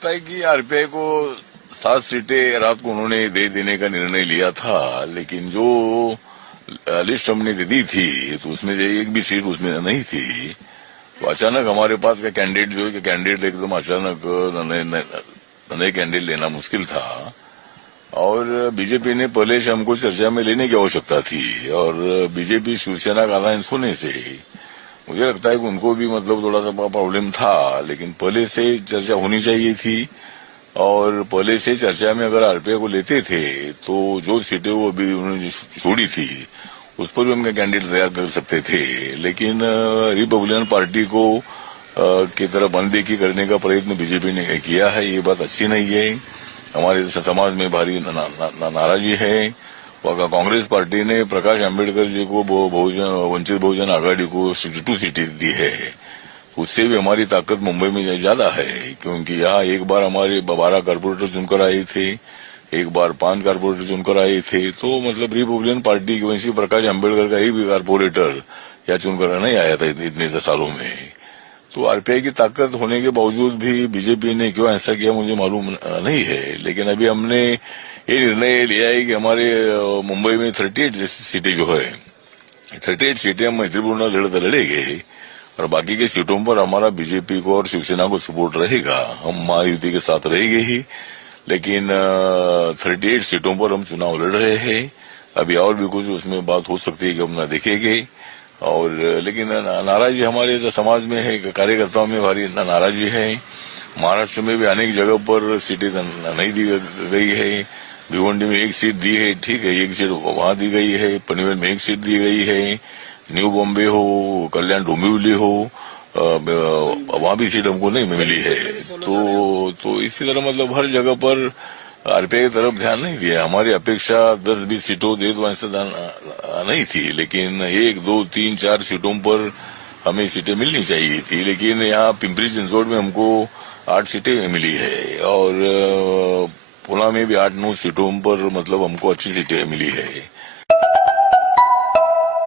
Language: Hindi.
लगता है कि आरपीआई को 7 सीटें रात को उन्होंने दे देने का निर्णय लिया था, लेकिन जो लिस्ट हमने दी थी तो उसमें एक भी सीट उसमें नहीं थी। तो अचानक हमारे पास का कैंडिडेट जो है कैंडिडेट एकदम अचानक नए कैंडिडेट लेना मुश्किल था और बीजेपी ने पहले से हमको चर्चा में लेने की आवश्यकता थी और बीजेपी शिवसेना का अलायंस होने से मुझे लगता है कि उनको भी मतलब थोड़ा सा प्रॉब्लम था, लेकिन पहले से चर्चा होनी चाहिए थी और पहले से चर्चा में अगर आरपीआई को लेते थे तो जो सीटें वो अभी उन्होंने छोड़ी थी उस पर भी हम कैंडिडेट तैयार कर सकते थे, लेकिन रिपब्लिकन पार्टी को की तरफ अनदेखी करने का प्रयत्न बीजेपी ने किया है। ये बात अच्छी नहीं है, हमारे समाज में भारी नाराजगी है। कांग्रेस पार्टी ने प्रकाश आंबेडकर जी को वंचित बहुजन आघाड़ी को 62 सीटें दी है, उससे भी हमारी ताकत मुंबई में ज्यादा है, क्योंकि यहाँ एक बार हमारे 12 कारपोरेटर चुनकर आए थे, एक बार 5 कारपोरेटर चुनकर आए थे। तो मतलब रिपब्लिकन पार्टी की वैसे प्रकाश आंबेडकर का एक भी कारपोरेटर या चुनकर नहीं आया था इतने सालों में। तो आरपीआई की ताकत होने के बावजूद भी बीजेपी ने क्यों ऐसा किया मुझे मालूम नहीं है, लेकिन अभी हमने ये निर्णय लिया है कि हमारे मुंबई में 38 सीटें जो है 38 सीटें हम मैत्रीपूर्ण लड़ेंगे और बाकी के सीटों पर हमारा बीजेपी को और शिवसेना को सपोर्ट रहेगा। हम महायुति के साथ रहेंगे ही, लेकिन 38 सीटों पर हम चुनाव लड़ रहे हैं। अभी और भी कुछ उसमें बात हो सकती है कि हम ना देखेंगे और लेकिन नाराजगी हमारे समाज में है, कार्यकर्ताओं में भारी नाराजगी है। महाराष्ट्र में भी अनेक जगह पर सीटें नहीं दी गई है। भिवंडी में एक सीट दी है, ठीक है, एक सीट वहां दी गई है। पनवेल में एक सीट दी गई है। न्यू बॉम्बे हो, कल्याण डोंबिवली हो, वहां भी सीट हमको नहीं मिली है। तो इसी तरह मतलब हर जगह पर आरपीआई की तरफ ध्यान नहीं दिया। हमारी अपेक्षा 10-20 सीटों दे तो ऐसा नहीं थी, लेकिन 1, 2, 3, 4 सीटों पर हमें सीटें मिलनी चाहिए थी, लेकिन यहाँ पिंपरी चिंचवड में हमको 8 सीटें मिली है और पुणे में भी 8-9 सीटों पर मतलब हमको अच्छी सीटें मिली है।